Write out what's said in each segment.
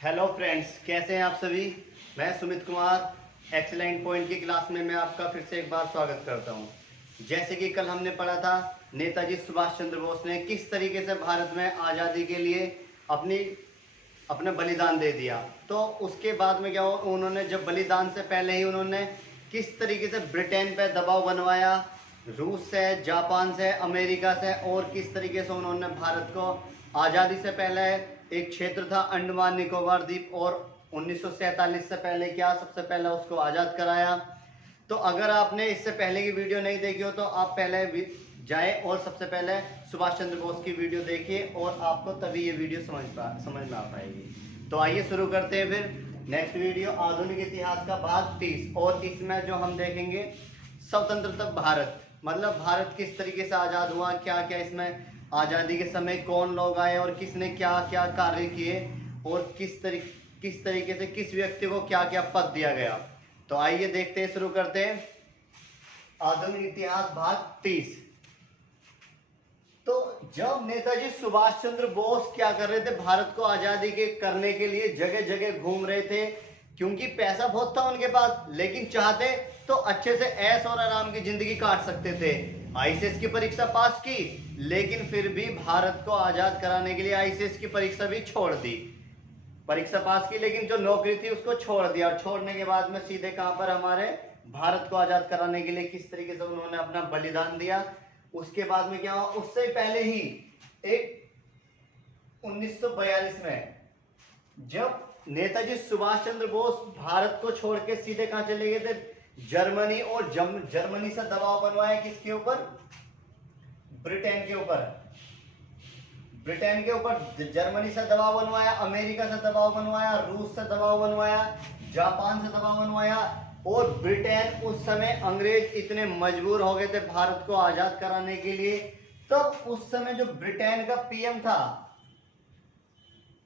Hello friends, कैसे हैं आप सभी। मैं सुमित कुमार एक्सीलेंट पॉइंट की क्लास में मैं आपका फिर से एक बार स्वागत करता हूं। जैसे कि कल हमने पढ़ा था, नेताजी सुभाष चंद्र बोस ने किस तरीके से भारत में आज़ादी के लिए अपना बलिदान दे दिया। तो उसके बाद में क्या हुआ, उन्होंने जब बलिदान से पहले ही उन्होंने किस तरीके से ब्रिटेन पे दबाव बनवाया, रूस से, जापान से, अमेरिका से, और किस तरीके से उन्होंने भारत को आज़ादी से पहले एक क्षेत्र था अंडमान निकोबार द्वीप, और 1947 से पहले क्या सबसे पहले उसको आज़ाद कराया। तो अगर आपने इससे पहले की वीडियो नहीं देखी हो तो आप पहले जाए और सबसे पहले सुभाष चंद्र बोस की वीडियो देखिए, और आपको तभी ये वीडियो समझ में आ पाएगी। तो आइए शुरू करते हैं फिर नेक्स्ट वीडियो, आधुनिक इतिहास का भाग 30। और इसमें जो हम देखेंगे स्वतंत्रता भारत, मतलब भारत किस तरीके से आज़ाद हुआ, क्या क्या इसमें आज़ादी के समय कौन लोग आए और किसने क्या क्या कार्य किए, और किस तरीके से किस व्यक्ति को क्या क्या पद दिया गया। तो आइए देखते हैं, शुरू करते हैं आधुनिक इतिहास भाग 30। तो जब नेताजी सुभाष चंद्र बोस क्या कर रहे थे, भारत को आज़ादी के करने के लिए जगह जगह घूम रहे थे, क्योंकि पैसा बहुत था उनके पास, लेकिन चाहते तो अच्छे से ऐश और आराम की जिंदगी काट सकते थे। आईसीएस की परीक्षा पास की, लेकिन फिर भी भारत को आजाद कराने के लिए आईसीएस की परीक्षा भी छोड़ दी। परीक्षा पास की, लेकिन जो नौकरी थी उसको छोड़ दिया, और छोड़ने के बाद में सीधे कहां पर, हमारे भारत को आजाद कराने के लिए किस तरीके से उन्होंने अपना बलिदान दिया। उसके बाद में क्या हुआ, उससे पहले ही एक 1942 में जब नेताजी सुभाष चंद्र बोस भारत को छोड़ के सीधे कहां चले गए थे, जर्मनी, और जर्मनी से दबाव बनवाया किसके ऊपर, ब्रिटेन के ऊपर। ब्रिटेन के ऊपर जर्मनी से दबाव बनवाया, अमेरिका से दबाव बनवाया, रूस से दबाव बनवाया, जापान से दबाव बनवाया। और ब्रिटेन उस समय अंग्रेज इतने मजबूर हो गए थे भारत को आजाद कराने के लिए। तब उस समय जो ब्रिटेन का पीएम था,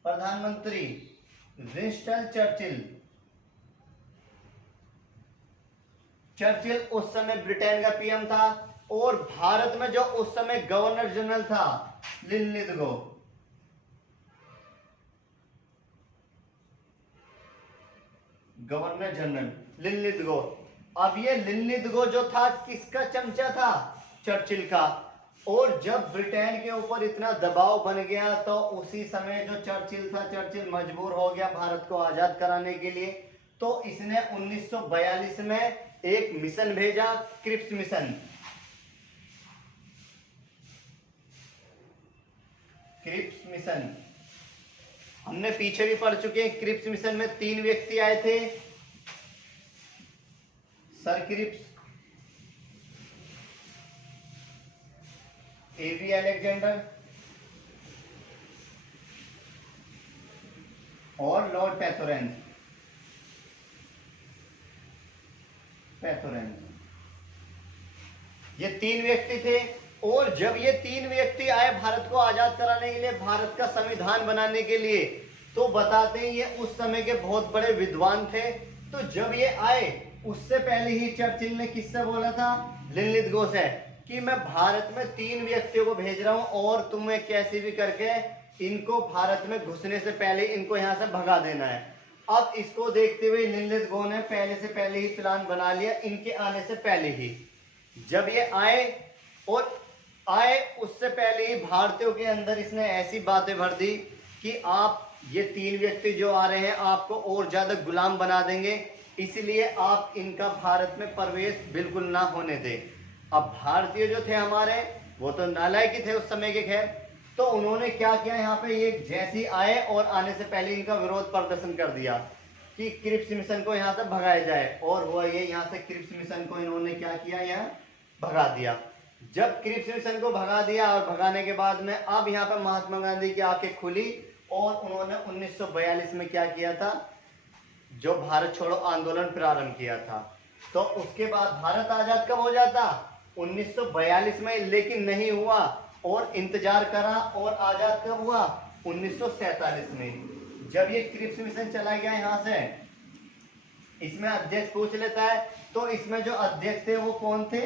प्रधानमंत्री विंस्टन चर्चिल उस समय ब्रिटेन का पीएम था। और भारत में जो उस समय गवर्नर जनरल था, लिनलिथगो, गवर्नर जनरल लिनलिथगो। अब ये लिनलिथगो जो था किसका चमचा था, चर्चिल का। और जब ब्रिटेन के ऊपर इतना दबाव बन गया, तो उसी समय जो चर्चिल था, चर्चिल मजबूर हो गया भारत को आजाद कराने के लिए। तो इसने 1942 में एक मिशन भेजा, क्रिप्स मिशन। क्रिप्स मिशन हमने पीछे भी पढ़ चुके हैं। क्रिप्स मिशन में 3 व्यक्ति आए थे, सर क्रिप्स, एबी अलेक्जेंडर और लॉर्ड पैथोरेंस। ये 3 व्यक्ति थे। और जब ये 3 व्यक्ति आए भारत को आजाद कराने के लिए, भारत का संविधान बनाने के लिए, तो बताते हैं ये उस समय के बहुत बड़े विद्वान थे। तो जब ये आए, उससे पहले ही चर्चिल ने किससे बोला था, लिनलिथगो से, कि मैं भारत में 3 व्यक्तियों को भेज रहा हूं, और तुम्हें कैसे भी करके इनको भारत में घुसने से पहले इनको यहां से भगा देना है। अब इसको देखते हुए लिनलिथगो ने पहले से पहले ही प्लान बना लिया, इनके आने से पहले ही। जब ये आए उससे पहले ही भारतीयों के अंदर इसने ऐसी बातें भर दी कि आप ये 3 व्यक्ति जो आ रहे हैं आपको और ज्यादा गुलाम बना देंगे, इसलिए आप इनका भारत में प्रवेश बिल्कुल ना होने दें। अब भारतीय जो थे हमारे, वो तो नालायक ही थे उस समय के, खैर। तो उन्होंने क्या किया, यहाँ पे ये जैसे आए और आने से पहले इनका विरोध प्रदर्शन कर दिया कि क्रिप्स मिशन को यहाँ से भगाया जाए। और वो ये यहाँ से क्रिप्स मिशन को इन्होंने क्या किया, यहाँ भगा दिया। जब क्रिप्स मिशन को भगा दिया, और भगाने के बाद में अब यहाँ पे महात्मा गांधी की आंखें खुली, और उन्होंने 1942 में क्या किया था, जो भारत छोड़ो आंदोलन प्रारंभ किया था। तो उसके बाद भारत आजाद कब हो जाता, 1942 में, लेकिन नहीं हुआ, और इंतजार करा, और आजाद कब हुआ, 1947 में। जब ये क्रिप्स मिशन चला गया यहाँ से, इसमें अध्यक्ष पूछ लेता है, तो इसमें जो अध्यक्ष थे वो कौन थे,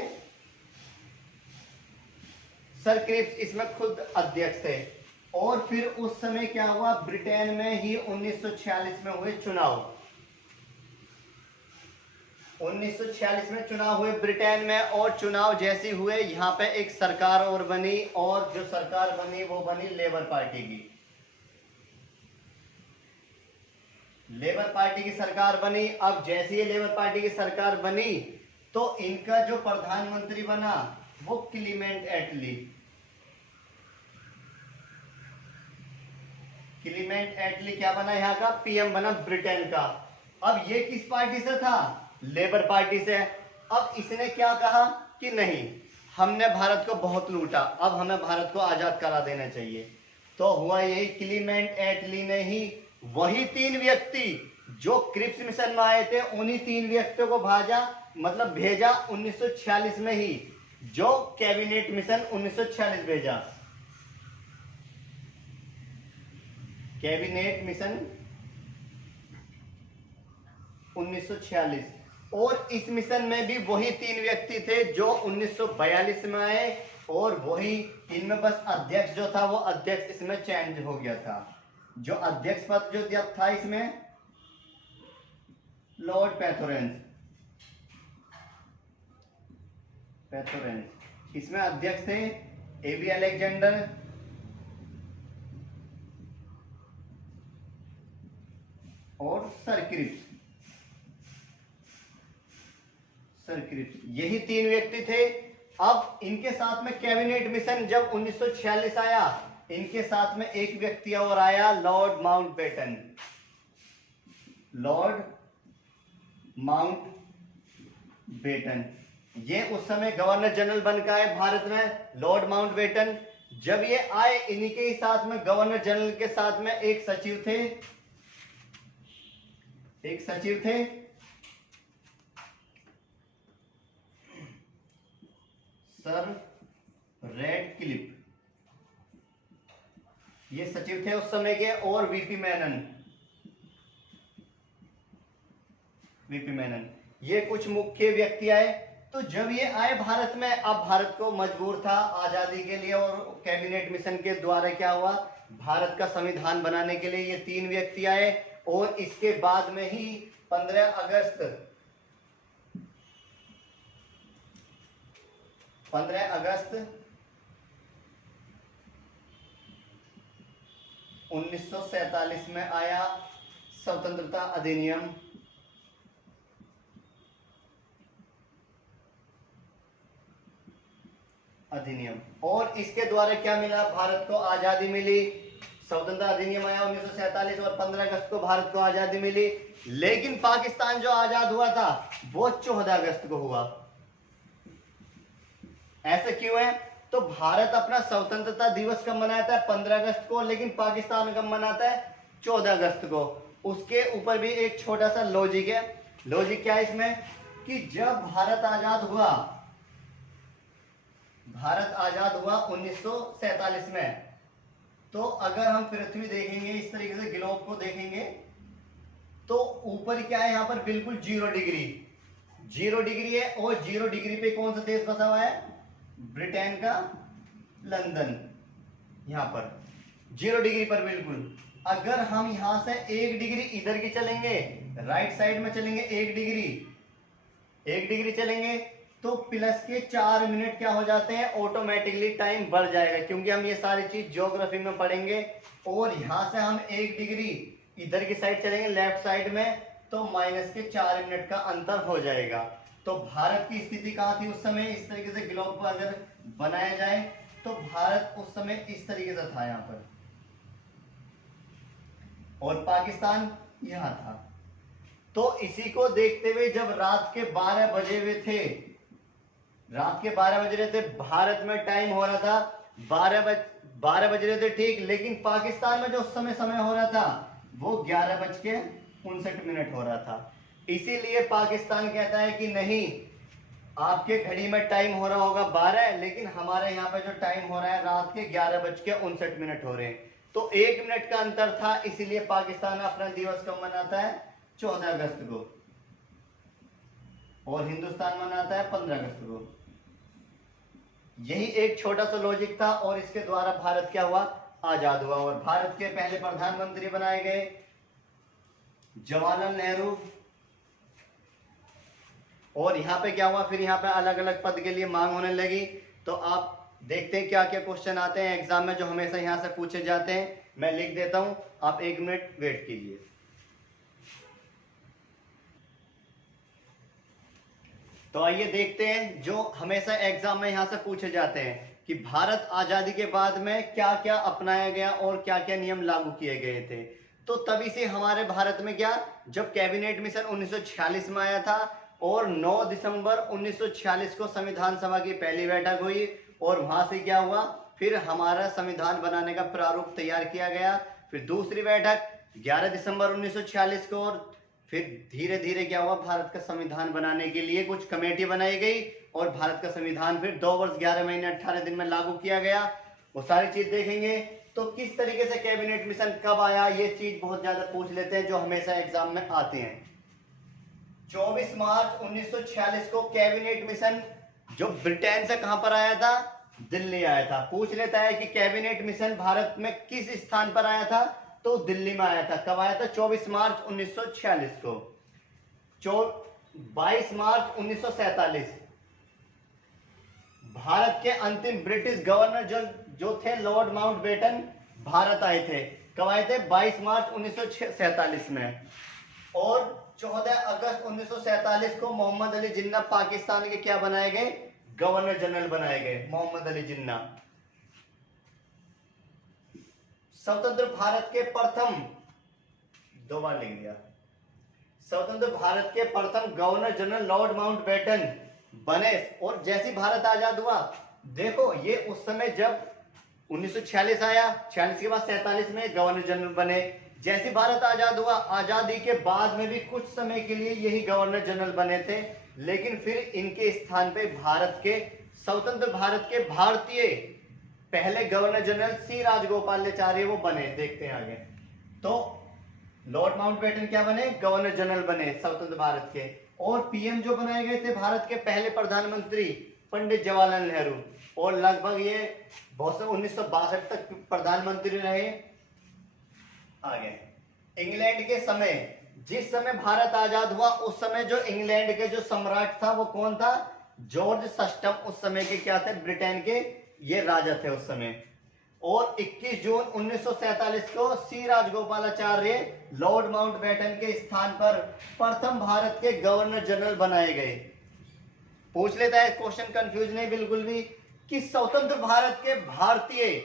सर क्रिप्स इसमें खुद अध्यक्ष थे। और फिर उस समय क्या हुआ, ब्रिटेन में ही 1946 में हुए चुनाव। 1946 में चुनाव हुए ब्रिटेन में, और चुनाव जैसे हुए यहाँ पे एक सरकार और बनी, और जो सरकार बनी वो बनी लेबर पार्टी की। लेबर पार्टी की सरकार बनी। अब जैसे ही लेबर पार्टी की सरकार बनी तो इनका जो प्रधानमंत्री बना वो क्लीमेंट एटली। क्लीमेंट एटली क्या बना, यहाँ का पीएम बना ब्रिटेन का। अब ये किस पार्टी से था, लेबर पार्टी से। अब इसने क्या कहा कि नहीं, हमने भारत को बहुत लूटा, अब हमें भारत को आजाद करा देना चाहिए। तो हुआ यही, क्लीमेंट एटली ने ही वही 3 व्यक्ति जो क्रिप्स मिशन में आए थे, उन्हीं 3 व्यक्तियों को भेजा 1946 में ही, जो कैबिनेट मिशन 1946 भेजा, कैबिनेट मिशन 1946। और इस मिशन में भी वही 3 व्यक्ति थे जो 1942 में आए, और वही इनमें बस अध्यक्ष जो था वो अध्यक्ष इसमें चेंज हो गया था। जो अध्यक्ष पद जो था इसमें लॉर्ड पैथोरेंस, इसमें अध्यक्ष थे एबी अलेक्जेंडर और सर क्रिप्स। यही 3 व्यक्ति थे। अब इनके साथ में कैबिनेट मिशन जब 1946 आया, इनके साथ में एक व्यक्ति और आया, लॉर्ड माउंटबेटन। लॉर्ड माउंटबेटन ये उस समय गवर्नर जनरल बनकर आए भारत में, लॉर्ड माउंटबेटन। जब ये आए, इन्हीं के ही साथ में गवर्नर जनरल के साथ में एक सचिव थे सर रेडक्लिफ, ये सचिव थे उस समय के। और वीपी मेनन, ये कुछ मुख्य व्यक्ति आए। तो जब ये आए भारत में, अब भारत को मजबूर था आजादी के लिए, और कैबिनेट मिशन के द्वारा क्या हुआ, भारत का संविधान बनाने के लिए ये 3 व्यक्ति आए। और इसके बाद में ही 15 अगस्त 1947 में आया स्वतंत्रता अधिनियम। और इसके द्वारा क्या मिला, भारत को आजादी मिली। स्वतंत्रता अधिनियम आया 1947 और 15 अगस्त को भारत को आजादी मिली। लेकिन पाकिस्तान जो आजाद हुआ था वो 14 अगस्त को हुआ। ऐसा क्यों है, तो भारत अपना स्वतंत्रता दिवस कब मनाता है, 15 अगस्त को, लेकिन पाकिस्तान कब मनाता है, 14 अगस्त को। उसके ऊपर भी एक छोटा सा लॉजिक है। लॉजिक क्या है इसमें, कि जब भारत आजाद हुआ 1947 में, तो अगर हम पृथ्वी देखेंगे, इस तरीके से ग्लोब को देखेंगे, तो ऊपर क्या है, यहां पर बिल्कुल 0 डिग्री है। और 0 डिग्री पे कौन सा देश बसा हुआ है, ब्रिटेन का लंदन, यहां पर 0 डिग्री पर बिल्कुल। अगर हम यहां से 1 डिग्री इधर की चलेंगे, राइट साइड में चलेंगे, 1 डिग्री चलेंगे, तो प्लस के 4 मिनट क्या हो जाते हैं, ऑटोमेटिकली टाइम बढ़ जाएगा, क्योंकि हम ये सारी चीज ज्योग्राफी में पढ़ेंगे। और यहां से हम 1 डिग्री इधर की साइड चलेंगे, लेफ्ट साइड में, तो माइनस के 4 मिनट का अंतर हो जाएगा। तो भारत की स्थिति कहां थी उस समय, इस तरीके से ग्लोब को अगर बनाया जाए, तो भारत उस समय इस तरीके से था यहां पर, और पाकिस्तान यहां था। तो इसी को देखते हुए जब रात के 12 बजे हुए थे, भारत में टाइम हो रहा था 12 बज रहे थे, ठीक। लेकिन पाकिस्तान में जो उस समय हो रहा था वो 11:59 हो रहा था। इसीलिए पाकिस्तान कहता है कि नहीं, आपके घड़ी में टाइम हो रहा होगा 12, लेकिन हमारे यहाँ पे जो टाइम हो रहा है रात के 11:59 हो रहे हैं। तो 1 मिनट का अंतर था, इसीलिए पाकिस्तान अपना दिवस कब मनाता है, 14 अगस्त को, और हिंदुस्तान मनाता है 15 अगस्त को। यही एक छोटा सा लॉजिक था, और इसके द्वारा भारत क्या हुआ, आजाद हुआ। और भारत के पहले प्रधानमंत्री बनाए गए जवाहरलाल नेहरू। और यहाँ पे क्या हुआ, फिर यहाँ पे अलग अलग पद के लिए मांग होने लगी। तो आप देखते हैं क्या क्या क्वेश्चन आते हैं एग्जाम में जो हमेशा यहाँ से पूछे जाते हैं। मैं लिख देता हूं, आप 1 मिनट वेट कीजिए। तो आइए देखते हैं जो हमेशा एग्जाम में यहां से पूछे जाते हैं कि भारत आजादी के बाद में क्या क्या अपनाया गया और क्या क्या नियम लागू किए गए थे। तो तभी से हमारे भारत में क्या, जब कैबिनेट मिशन 1946 में आया था और 9 दिसंबर 1946 को संविधान सभा की पहली बैठक हुई और वहां से क्या हुआ, फिर हमारा संविधान बनाने का प्रारूप तैयार किया गया। फिर दूसरी बैठक 11 दिसंबर 1946 को, और फिर धीरे धीरे क्या हुआ, भारत का संविधान बनाने के लिए कुछ कमेटी बनाई गई और भारत का संविधान फिर 2 वर्ष 11 महीने 18 दिन में लागू किया गया। वो सारी चीज देखेंगे। तो किस तरीके से कैबिनेट मिशन कब आया, ये चीज बहुत ज्यादा पूछ लेते हैं जो हमेशा एग्जाम में आते हैं। 24 मार्च 1946 को कैबिनेट मिशन जो ब्रिटेन से कहां पर आया था, दिल्ली आया था। पूछ लेता है कि कैबिनेट मिशन भारत में किस स्थान पर आया था, तो दिल्ली में आया था। कब आया था, 24 मार्च 1946 को। 22 मार्च 1947 भारत के अंतिम ब्रिटिश गवर्नर जो थे लॉर्ड माउंटबेटन भारत आए थे। कब आए थे, 22 मार्च 1947 में। और 14 अगस्त 1947 को मोहम्मद अली जिन्ना पाकिस्तान के क्या बनाए गए, गवर्नर जनरल बनाए गए, मोहम्मद अली जिन्ना। स्वतंत्र भारत के प्रथम, 2 बार लिख दिया, स्वतंत्र भारत के प्रथम गवर्नर जनरल लॉर्ड माउंटबेटन बने। और जैसे भारत आजाद हुआ, देखो ये उस समय जब 1946 आया, 46 के बाद 47 में गवर्नर जनरल बने। जैसे भारत आजाद हुआ, आजादी के बाद में भी कुछ समय के लिए यही गवर्नर जनरल बने थे, लेकिन फिर इनके स्थान पे भारत के, स्वतंत्र भारत के भारतीय पहले गवर्नर जनरल सी राजगोपालाचार्य वो बने। देखते हैं आगे। तो लॉर्ड माउंटबेटन क्या बने, गवर्नर जनरल बने स्वतंत्र भारत के। और पीएम जो बनाए गए थे भारत के पहले प्रधानमंत्री पंडित जवाहरलाल नेहरू, और लगभग ये बहुत से 1962 तक प्रधानमंत्री रहे। आगे इंग्लैंड के समय, जिस समय भारत आजाद हुआ उस समय जो इंग्लैंड के जो सम्राट था वो कौन था, जॉर्ज सष्टम उस समय के क्या थे, ब्रिटेन के ये राजा थे उस समय। और 21 जून 1947 को सी राजगोपालाचार्य लॉर्ड माउंटबेटन के स्थान पर प्रथम भारत के गवर्नर जनरल बनाए गए। पूछ लेता है क्वेश्चन, कंफ्यूज नहीं बिल्कुल भी, कि स्वतंत्र भारत के भारतीय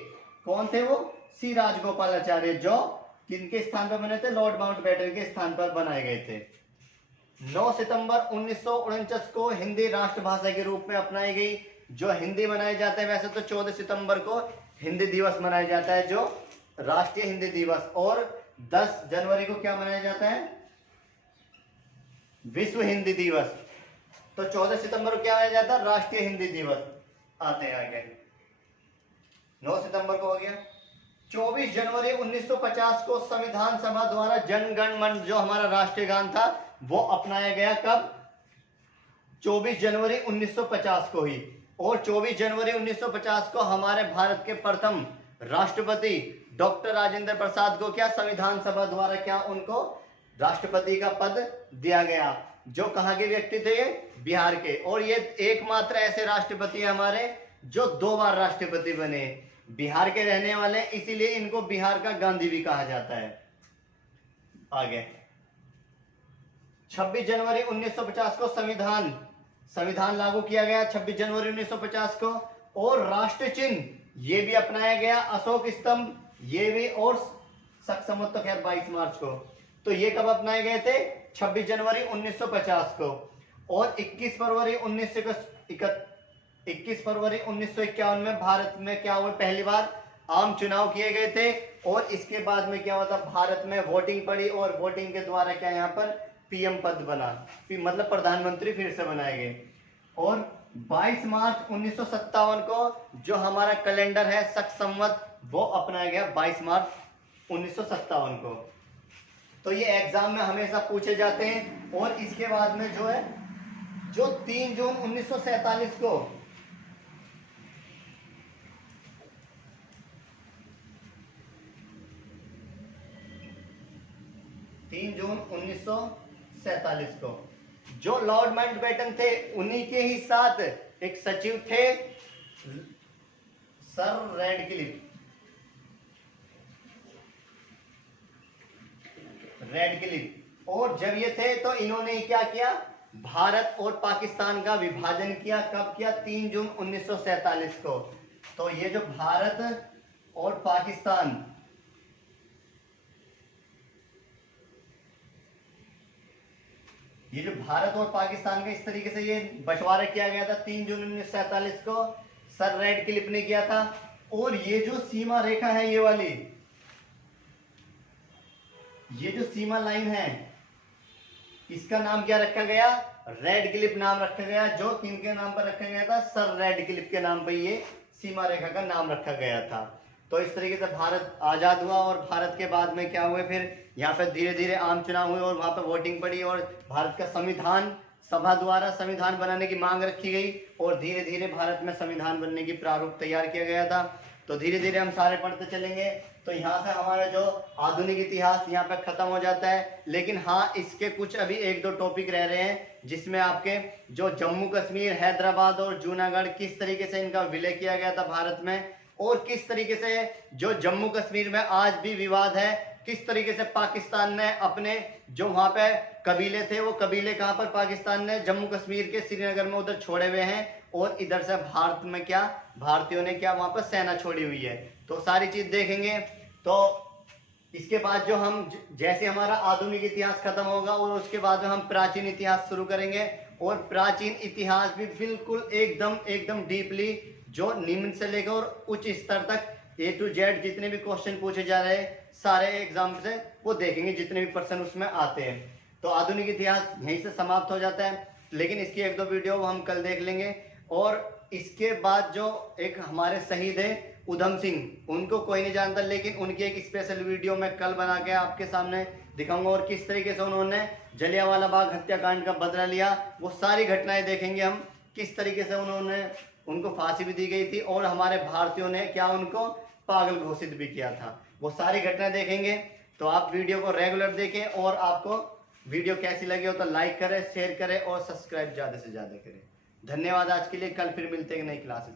कौन थे, वो सी राजगोपालाचार्य, जो किनके स्थान पर बने थे, लॉर्ड माउंटबेटन के स्थान पर बनाए गए थे। 9 सितंबर 1949 को हिंदी राष्ट्रभाषा के रूप में अपनाई गई। जो हिंदी मनाए जाते हैं, वैसे तो 14 सितंबर को हिंदी दिवस मनाया जाता है, जो राष्ट्रीय हिंदी दिवस। और 10 जनवरी को क्या मनाया जाता है, विश्व हिंदी दिवस। तो 14 सितंबर को क्या मनाया जाता है, राष्ट्रीय हिंदी दिवस। आते हैं आगे, 9 सितंबर को हो गया। 24 जनवरी 1950 को संविधान सभा द्वारा जन गण मन जो हमारा राष्ट्रीय गान था वो अपनाया गया। कब, 24 जनवरी 1950 को ही। और 24 जनवरी 1950 को हमारे भारत के प्रथम राष्ट्रपति डॉक्टर राजेंद्र प्रसाद को क्या संविधान सभा द्वारा क्या उनको राष्ट्रपति का पद दिया गया। जो कहाँ के व्यक्ति थे, ये बिहार के। और ये एकमात्र ऐसे राष्ट्रपति हमारे जो 2 बार राष्ट्रपति बने, बिहार के रहने वाले, इसीलिए इनको बिहार का गांधी भी कहा जाता है। आगे 26 जनवरी 1950 को संविधान लागू किया गया, 26 जनवरी 1950 को। और राष्ट्र चिन्ह ये भी अपनाया गया, अशोक स्तंभ ये भी, और सक्समत तो खैर 22 मार्च को। तो ये कब अपनाए गए थे, 26 जनवरी 1950 को। और 21 फरवरी 1951 में भारत में क्या हुआ, पहली बार आम चुनाव किए गए थे। और इसके बाद में क्या हुआ था, भारत में वोटिंग पड़ी और वोटिंग के द्वारा क्या यहाँ पर पीएम पद बना, मतलब प्रधानमंत्री फिर से बनाए गए। और 22 मार्च 1957 को जो हमारा कैलेंडर है शक संवत वो अपनाया गया, 22 मार्च 1957 को। तो ये एग्जाम में हमेशा पूछे जाते हैं। और इसके बाद में जो है, जो 3 जून 1947 को 3 3 जून 1947 को। जो लॉर्ड माउंटबेटन थे उन्हीं के ही साथ एक सचिव थे सर रेडक्लिफ। और जब ये थे तो इन्होंने क्या किया, भारत और पाकिस्तान का विभाजन किया। कब किया? 3 जून 1947 को। तो ये जो भारत और पाकिस्तान, ये जो भारत और पाकिस्तान का इस तरीके से ये बंटवारा किया गया था 3 जून 1947 को सर रेडक्लिफ ने किया था। और ये जो सीमा रेखा है, ये वाली, ये जो सीमा लाइन है, इसका नाम क्या रखा गया? रेडक्लिफ नाम रखा गया। जो किनके नाम पर रखा गया था? सर रेडक्लिफ के नाम पर ये सीमा रेखा का नाम रखा गया था। तो इस तरीके से भारत आजाद हुआ। और भारत के बाद में क्या हुए, फिर यहाँ पे धीरे धीरे आम चुनाव हुए और वहां पे वोटिंग पड़ी और भारत का संविधान सभा द्वारा संविधान बनाने की मांग रखी गई और धीरे धीरे भारत में संविधान बनने की प्रारूप तैयार किया गया था। तो धीरे धीरे हम सारे पढ़ते चलेंगे। तो यहाँ से हमारा जो आधुनिक इतिहास यहाँ पे खत्म हो जाता है। लेकिन हाँ, इसके कुछ अभी 1-2 टॉपिक रह रहे हैं, जिसमें आपके जो जम्मू कश्मीर, हैदराबाद और जूनागढ़, किस तरीके से इनका विलय किया गया था भारत में, और किस तरीके से जो जम्मू कश्मीर में आज भी विवाद है, किस तरीके से पाकिस्तान ने अपने जो वहां पे कबीले थे, वो कबीले कहां पर पाकिस्तान ने जम्मू कश्मीर के श्रीनगर में उधर छोड़े हुए हैं, और इधर से भारत में क्या भारतीयों ने क्या वहां पर सेना छोड़ी हुई है। तो सारी चीज देखेंगे। तो इसके बाद जो हम जैसे हमारा आधुनिक इतिहास खत्म होगा और उसके बाद हम प्राचीन इतिहास शुरू करेंगे। और प्राचीन इतिहास भी बिल्कुल एकदम डीपली, जो निम्न से लेकर और उच्च स्तर तक A to Z जितने भी क्वेश्चन पूछे जा रहे हैं सारे एग्जाम से, वो देखेंगे जितने भी प्रश्न उसमें आते हैं। तो आधुनिक इतिहास यहीं से समाप्त हो जाता है। लेकिन इसकी 1-2 वीडियो हम कल देख लेंगे। और इसके बाद जो एक हमारे शहीद है उधम सिंह, उनको कोई नहीं जानता, लेकिन उनकी एक स्पेशल वीडियो मैं कल बना के आपके सामने दिखाऊंगा। और किस तरीके से उन्होंने जलियांवाला बाग हत्याकांड का बदला लिया, वो सारी घटनाएं देखेंगे हम। किस तरीके से उनको फांसी भी दी गई थी और हमारे भारतीयों ने क्या उनको पागल घोषित भी किया था, वो सारी घटनाएं देखेंगे। तो आप वीडियो को रेगुलर देखें। और आपको वीडियो कैसी लगी हो तो लाइक करें, शेयर करें और सब्सक्राइब ज़्यादा से ज़्यादा करें। धन्यवाद आज के लिए। कल फिर मिलते हैं नई क्लास।